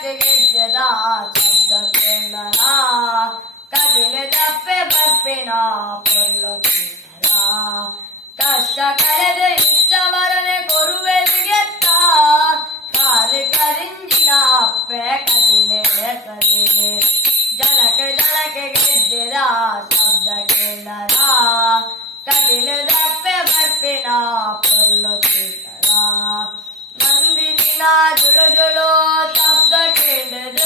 ಜನಕ್ಕೆ ಗೆಜ್ಜೆದ ಶಬ್ದ ಕೇಂದರ ಕದಿಲೆ ದಪ್ಪೆ ಬರ್ಪಿನ ಪೊರ್ಲು ಕೇಂದರ ಕಷ್ಟ ಕಳೆದು ಇಷ್ಟವರನೆ ಕೊರುವೆಲಿಗೆತ್ತ ಕಾಲು ಕರಿಂಜಿನ ಅಪ್ಪೆ ಕದಿಲೆ ಕಲಿ ಜನಕ್ಕೆ ಗೆಜ್ಜೆದ ಶಬ್ದ ಕೇಂದರ ಕದಿಲೆ ದಪ್ಪೆ ಬರ್ಪಿನ ಪೊರ್ಲು ಕೇಂದರ ನಂದಿನಿನ ಜುಳು ಜುಳು ಶಬ್ದ ಕೇಳಿದ